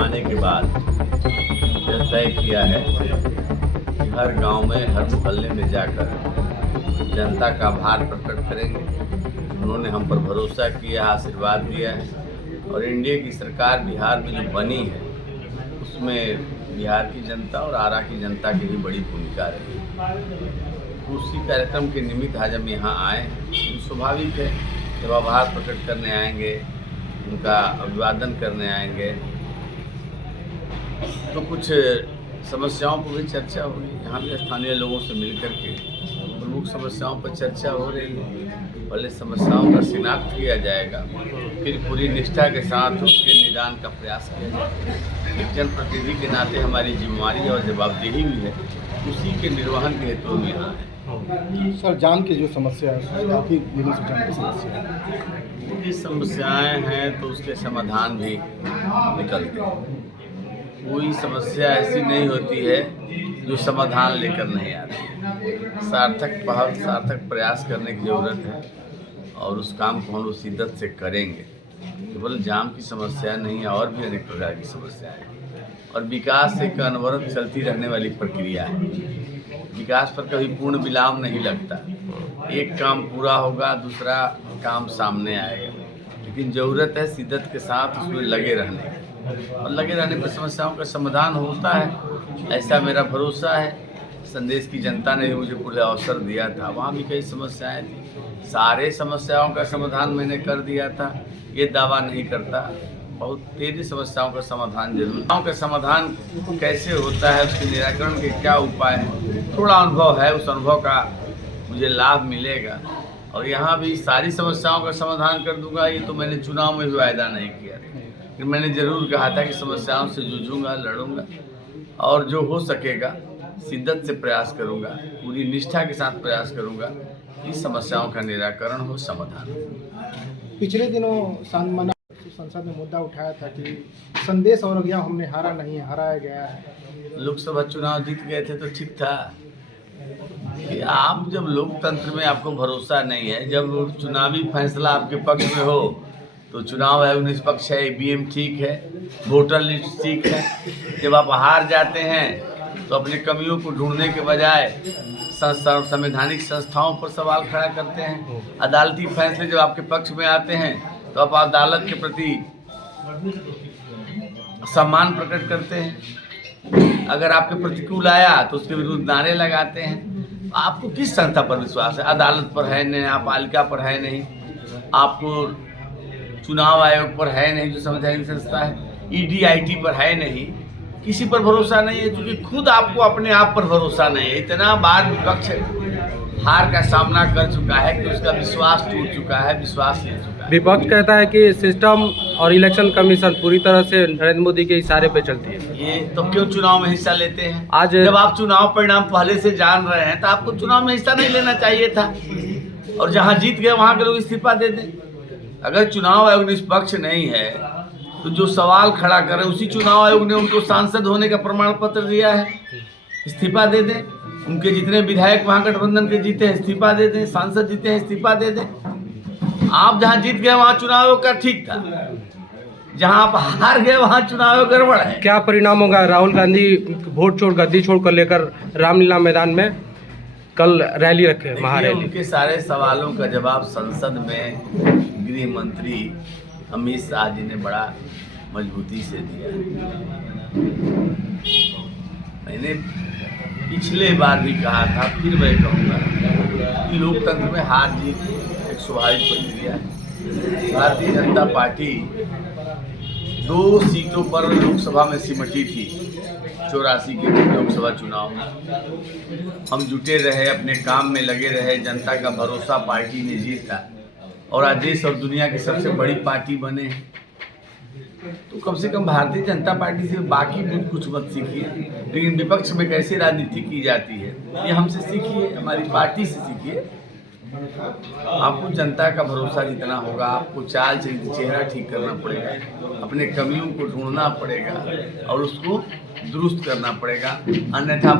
आने के बाद यह तय किया है कि हर गांव में, हर मोहल्ले में जाकर जनता का आभार प्रकट करेंगे। उन्होंने हम पर भरोसा किया, आशीर्वाद दिया है और एनडीए की सरकार बिहार में जो बनी है उसमें बिहार की जनता और आरा की जनता की भी बड़ी भूमिका रही। उसी कार्यक्रम के निमित्त आज हम यहाँ आए। स्वाभाविक है जब आभार प्रकट करने आएंगे, उनका अभिवादन करने आएंगे तो कुछ समस्याओं पर भी चर्चा होगी। यहाँ भी स्थानीय लोगों से मिलकर के प्रमुख समस्याओं पर चर्चा हो रही है। पहले समस्याओं का शिनाख्त किया जाएगा, फिर पूरी निष्ठा के साथ उसके निदान का प्रयास किया जाएगा। एक जनप्रतिनिधि के नाते हमारी जिम्मेदारी और जवाबदेही भी है, उसी के निर्वहन के हेतु हम यहाँ हैं। सर, जाम की जो समस्या है, काफ़ी दिनों से जाम की समस्या है। ये समस्याएं हैं तो उसके समाधान भी निकलते हैं। कोई समस्या ऐसी नहीं होती है जो समाधान लेकर नहीं आती। सार्थक पहल, सार्थक प्रयास करने की ज़रूरत है और उस काम को हम लोग शिद्दत से करेंगे। केवल जाम की समस्या नहीं है, और भी अनेक प्रकार की समस्याएं हैं और विकास एक अनवरत चलती रहने वाली प्रक्रिया है। विकास पर कभी पूर्ण विराम नहीं लगता। एक काम पूरा होगा, दूसरा काम सामने आएगा, लेकिन ज़रूरत है शिद्दत के साथ उसमें लगे रहने की और लगे रहने पर समस्याओं का समाधान होता है, ऐसा मेरा भरोसा है। संदेश की जनता ने मुझे पूरे अवसर दिया था, वहाँ भी कई समस्याएं थी, सारे समस्याओं का समाधान मैंने कर दिया था। ये दावा नहीं करता, बहुत तेज़ी समस्याओं का समाधान जरूर। समस्याओं का समाधान कैसे होता है, उसके निराकरण के क्या उपाय हैं, थोड़ा अनुभव है, उस अनुभव का मुझे लाभ मिलेगा और यहाँ भी सारी समस्याओं का समाधान कर दूंगा। ये तो मैंने चुनाव में भी वायदा नहीं किया था, फिर मैंने ज़रूर कहा था कि समस्याओं से जूझूंगा, लड़ूंगा और जो हो सकेगा शिद्दत से प्रयास करूंगा, पूरी निष्ठा के साथ प्रयास करूंगा कि समस्याओं का निराकरण हो, समाधान हो। पिछले दिनों संसद में मुद्दा उठाया था कि संदेश और गया, हमने हारा नहीं है, हराया गया है। लोकसभा चुनाव जीत गए थे तो ठीक था। कि आप जब लोकतंत्र में आपको भरोसा नहीं है, जब चुनावी फैसला आपके पक्ष में हो तो चुनाव आयोग निष्पक्ष है, ईवीएम ठीक है, वोटर लिस्ट ठीक है। जब आप हार जाते हैं तो अपनी कमियों को ढूंढने के बजाय संवैधानिक संस्थाओं पर सवाल खड़ा करते हैं। अदालती फैसले जब आपके पक्ष में आते हैं तो आप अदालत के प्रति सम्मान प्रकट करते हैं। अगर आपके प्रतिकूल आया तो उसके विरुद्ध नारे लगाते हैं। आपको किस संस्था पर विश्वास है? अदालत पर है नहीं, न्यायपालिका पर है नहीं, आपको चुनाव आयोग पर है नहीं जो संवैधानिक संस्था है, ईडी पर है नहीं, किसी पर भरोसा नहीं है क्योंकि खुद आपको अपने आप पर भरोसा नहीं है। इतना बार विपक्ष हार का सामना कर चुका है कि उसका विश्वास टूट चुका है, विश्वास ले चुका है। विपक्ष कहता है कि सिस्टम और इलेक्शन कमीशन पूरी तरह से नरेंद्र मोदी के इशारे पे चलती है। ये तो क्यों चुनाव में हिस्सा लेते हैं? आज जब आप चुनाव परिणाम पहले से जान रहे हैं तो आपको चुनाव में हिस्सा नहीं लेना चाहिए था और जहाँ जीत गए वहाँ के लोग इस्तीफा दे दें। अगर चुनाव आयोग निष्पक्ष नहीं है तो जो सवाल खड़ा करे, उसी चुनाव आयोग ने उनको सांसद होने का प्रमाण पत्र दिया है, इस्तीफा दे दें। उनके जितने विधायक वहाँ गठबंधन के जीते हैं इस्तीफा दे दें, सांसद जीते हैं इस्तीफा दे दें। आप जहाँ जीत गए वहाँ चुनाव आयोग का ठीक था, जहाँ आप हार गए वहाँ चुनाव आयोग गड़बड़ है। क्या परिणाम होगा? राहुल गांधी वोट छोड़, गद्दी छोड़ कर लेकर रामलीला मैदान में कल रैली रखे, महारैली। उनके सारे सवालों का जवाब संसद में गृह मंत्री अमित शाह जी ने बड़ा मजबूती से दिया। मैंने पिछले बार भी कहा था, फिर मैं कहूँगा कि लोकतंत्र में हार जीत एक स्वाभाविक प्रक्रिया है। भारतीय जनता पार्टी 2 सीटों पर लोकसभा में सिमटी थी 84 के लोकसभा चुनाव में। हम जुटे रहे, अपने काम में लगे रहे, जनता का भरोसा पार्टी ने जीता और आज देश और दुनिया की सबसे बड़ी पार्टी बने। तो कम से कम भारतीय जनता पार्टी से बाकी कुछ मत सीखिए, लेकिन विपक्ष में कैसे राजनीति की जाती है ये हमसे सीखिए, हमारी पार्टी से सीखिए। आपको जनता का भरोसा जितना होगा, आपको चाल चेहरा ठीक करना पड़ेगा, अपने कमियों को ढूंढना पड़ेगा और उसको दुरुस्त करना पड़ेगा, अन्यथा